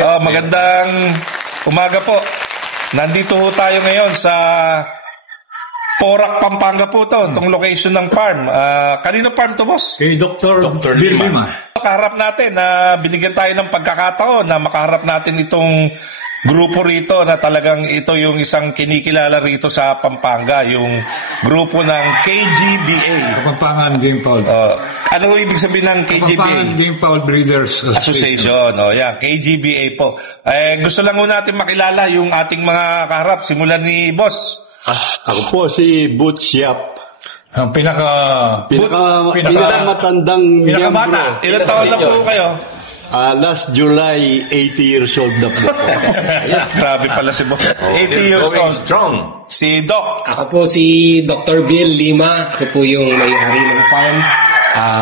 Magandang umaga po. Nandito po tayo ngayon sa Porac, Pampanga po to, itong location ng farm. Kanino farm to, boss? Kay Dr. Bill Lima. Makaharap natin na binigyan tayo ng pagkakataon na makaharap natin itong grupo rito na talagang ito yung isang kinikilala rito sa Pampanga, yung grupo ng KGBA. Kapampangan Game Fowl. Ano ibig sabihin ng KGBA? Kapampangan Game Fowl Breeders Association. Yan, KGBA po. Gusto lang muna natin makilala yung ating mga kaharap. Simulan ni Boss. Ako po si Butch Yap. Ang pinakamatandang pinakamata. Ilan taon na po kayo? Last July, 80 years old na po. Grabe pala si Boss. 80 years old. Strong. Si Doc. Ako po si Dr. Bill Lima. Ako po yung may-ari ng farm.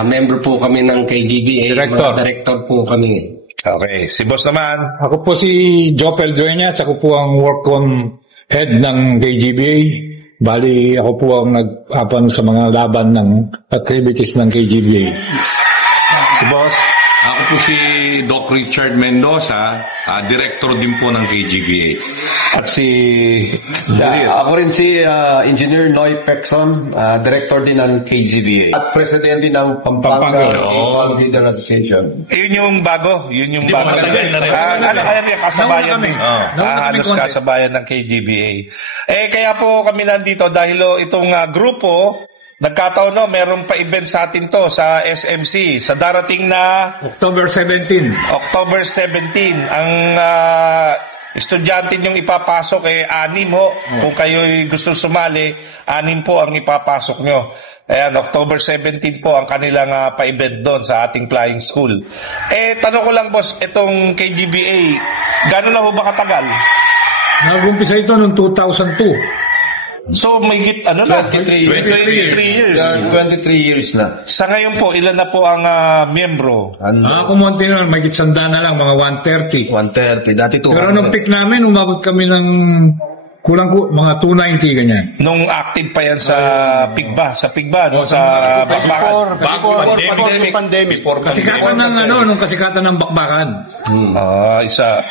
Member po kami ng KGBA. Director po kami. Okay. Si Boss naman. Ako po si Jopel Dueñas. Ako po ang work-on head ng KGBA. Bali, ako po ang nag-apan sa mga laban ng activities ng KGBA. Si Boss. Ako po si Doc Richard Mendoza, director din po ng KGBA. At si Ako rin si Engineer Noy Pekson, director din ng KGBA. At presidente ng Pampanga Game Breeder Association. Yun yung bago. Yun yung bago. Kasabayan. Halos kasabayan ng KGBA. Kaya po kami nandito dahil itong grupo, nagkataon meron pa event sa atin to sa SMC sa darating na October 17. October 17. Ang estudyante niyong ipapasok 6 ho. Kung kayo'y gusto sumali, 6 po ang ipapasok nyo. Ayan, October 17 po ang kanilang pa-event doon sa ating flying school. Tanong ko lang, boss, itong KGBA, gano'n na ho ba katagal? Nag-umpisa ito noong 2002. So, may 23 years. 23 years na. Sa ngayon po, ilan na po ang miyembro? Kumunti na, may 100 na lang, mga 130. 130, dati 200. Pero nung peak namin, umabot kami ng kulang mga 290, ganyan. Nung active pa yan sa PIGBA, no? Sa bakbakan. Bago pandemic. Kasikatan ng nung kasikatan ng bakbakan. Isa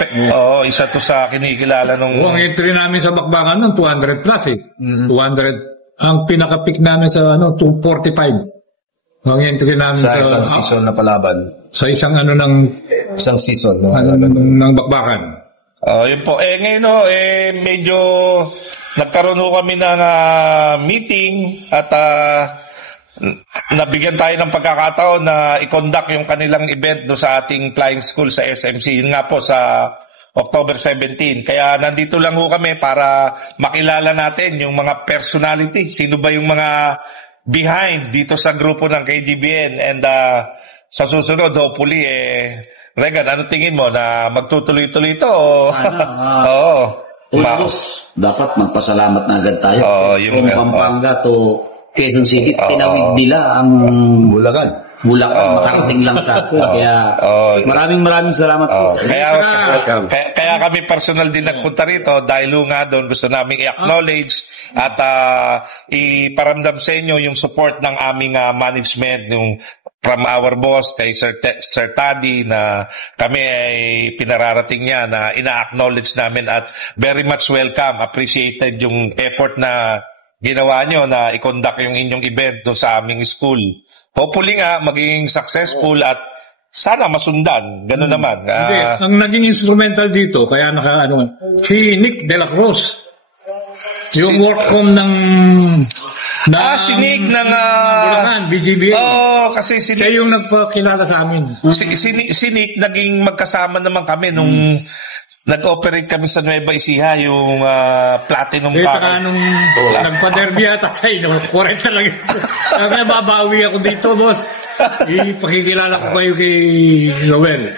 to sa kinikilala nung... Ang entry namin sa bakbakan nung 200 plus 200. Ang pinaka-peak namin sa 245. Ang entry namin sa isang season na palaban. Sa isang isang season ng bakbakan. Yun po. Ngayon medyo nagkaroon kami ng meeting at nabigyan tayo ng pagkakataon na i-conduct yung kanilang event do sa ating flying school sa SMC. Yun nga po sa October 17. Kaya nandito lang kami para makilala natin yung mga personality. Sino ba yung mga behind dito sa grupo ng KGBN. And sa susunod, hopefully, Regan, ano tingin mo na magtutuloy-tuloy ito? Dapat magpasalamat na agad tayo. Yung Pampanga to Quezon City, tinawid nila ang Bulacan, makarating lang sa atin. Kaya maraming salamat po. Kaya kami personal din nagpunta rito dahil nga doon gusto namin i-acknowledge at iparamdam sa inyo yung support ng aming management, yung from our boss kay Sir Taddy na kami ay pinararating niya na ina-acknowledge namin at very much welcome, appreciated yung effort na ginawa nyo na i-conduct yung inyong event doon sa aming school. Hopefully nga magiging successful at sana masundan. Ganun naman. Ang naging instrumental dito, kaya si Nick De La Cruz. Yung work-on si Nick ng Bulacan, BGBA. Kasi si Nick, siya yung nagpakilala sa amin. Si Nick, naging magkasama naman kami nung nag-operate kami sa Nueva Ecija, yung platinum packet. Nung nagpa-derby ata sa'yo, correct talaga. Kaya babawi ako dito, boss. Ipakikilala ko kayo kay Noel.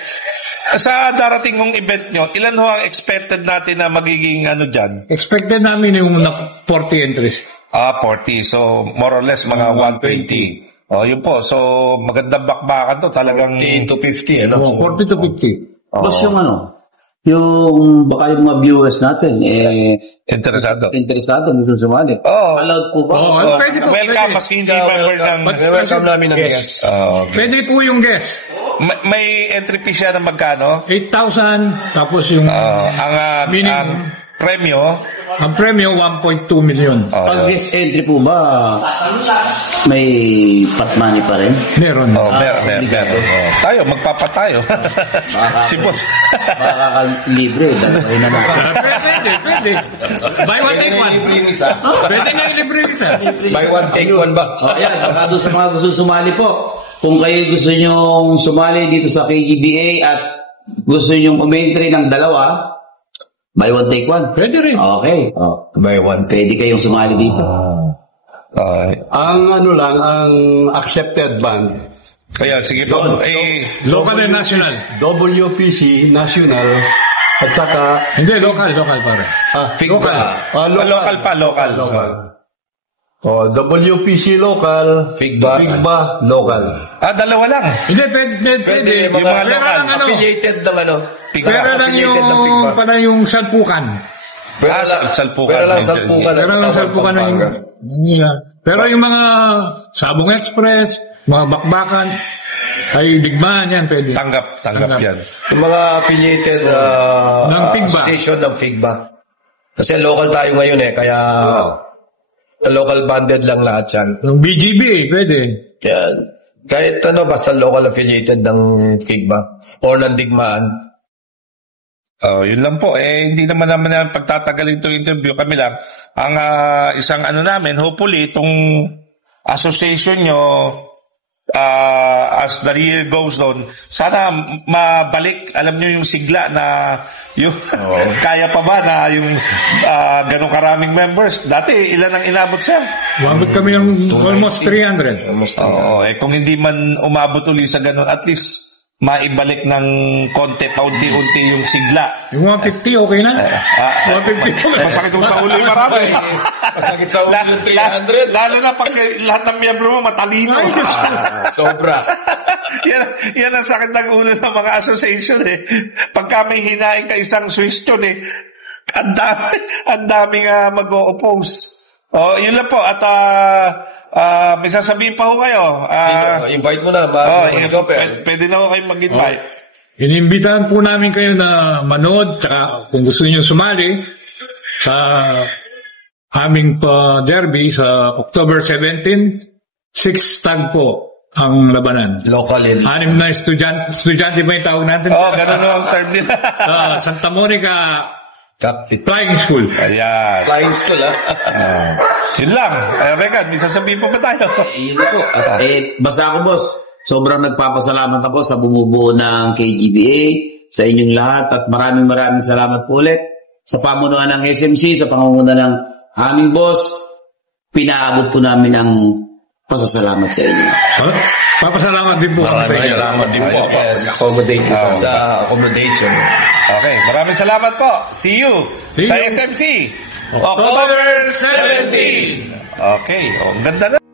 Sa darating mong event nyo, ilan ho ang expected natin na magiging dyan? Expected namin yung 40 entries. 40. So, more or less, mga 120. Yun po. So, magandang bakbakan to. Talagang 40 to 50, 40 to 50. Boss, yung baka yung mga viewers natin, interesado, gusto sumali. Allowed po ba? Pwede po. Welcome, maski hindi member ng... Welcome namin ng guest. Pwede po yung guest. May entry fee siya na magkano? 8,000, tapos yung ang premyo? Ang premyo, 1.2 million. Pag guest entry po ba, may pot money pa rin? Meron. Meron. Tayo, magpapatayo. Si boss. Baka libre, dalawin na natin. Pwede. Buy one, take one. Pwede nga libre yung isa. Buy one, take one ba? Ayan, baka doon sa mga gusto sumali po. Kung kayo gusto nyong sumali dito sa KGBA at gusto nyong umentry ng dalawa, buy one, take one. Pwede rin. Okay. Buy one, Pwede kayong sumali dito. Ang ang accepted band. Kaya, sige po. Local and national. WPC, national, at saka... Hindi, local pare. Local. WPC local, Figba local. Dalawa lang. Hindi, pwede. Yung mga local, affiliated ng Pero lang yung salpukan. Salpukan. Pero lang salpukan ng Pero yung mga Sabong Express, mga bakbakan, ay digmaan yan, pwede. Tanggap yan. Yung mga affiliated ng Figba. association ng Figba. Kasi local tayo ngayon kaya local banded lang lahat yan. Yung BGB, pwede. Yan. Kahit basta local affiliated ng Figba or ng digmaan. Yun lang po. Hindi naman pagtatagalin itong interview. Kami lang. Ang isang namin, hopefully, itong association nyo, as the year goes on, sana mabalik, alam nyo yung sigla na yung kaya pa ba na yung ganong karaming members. Dati, ilan ang inabot siya? Umabot kami ng almost 300. Kung hindi man umabot uli sa ganon, at least maibalik ng konti, paunti-unti yung sigla. Yung 150, okay na? 150 okay. Masakit yung sa ulo yung marami. Masakit sa ulo yung 300. Lalo na pag lahat ng miyembro mo matalino. Sobra. Yan ang sakit ng ulo ng mga association Pagka may hinaing ka isang question ang daming mag-o-oppose. Yun lang po. At may sasabihin pa ho kayo. Invite mo na. Pwede na ho kayo mag-invite. Inimbitahan po namin kayo na manood, tsaka kung gusto niyo sumali sa aming derby sa October 17, 6 tag po ang labanan. Local edition. 6 na estudyante ba yung tawag natin? Ganun ang term nila. Santa Monica Flying School. Ayan. Flying School, Yun lang. Regan, may sasabihin pa ba tayo? Yun po. Basta ako, boss, sobrang nagpapasalamat ako sa bumubuo ng KGBA, sa inyong lahat, at maraming salamat po ulit sa pamunuan ng SMC, sa pangunguna ng aming boss. Pinaabot po namin ang pasasalamat sa inyo. Papasalamat din po. Salamat din po. Sa accommodation. Okay, maraming salamat po. See you sa SMC. October 17. Okay, ang ganda na.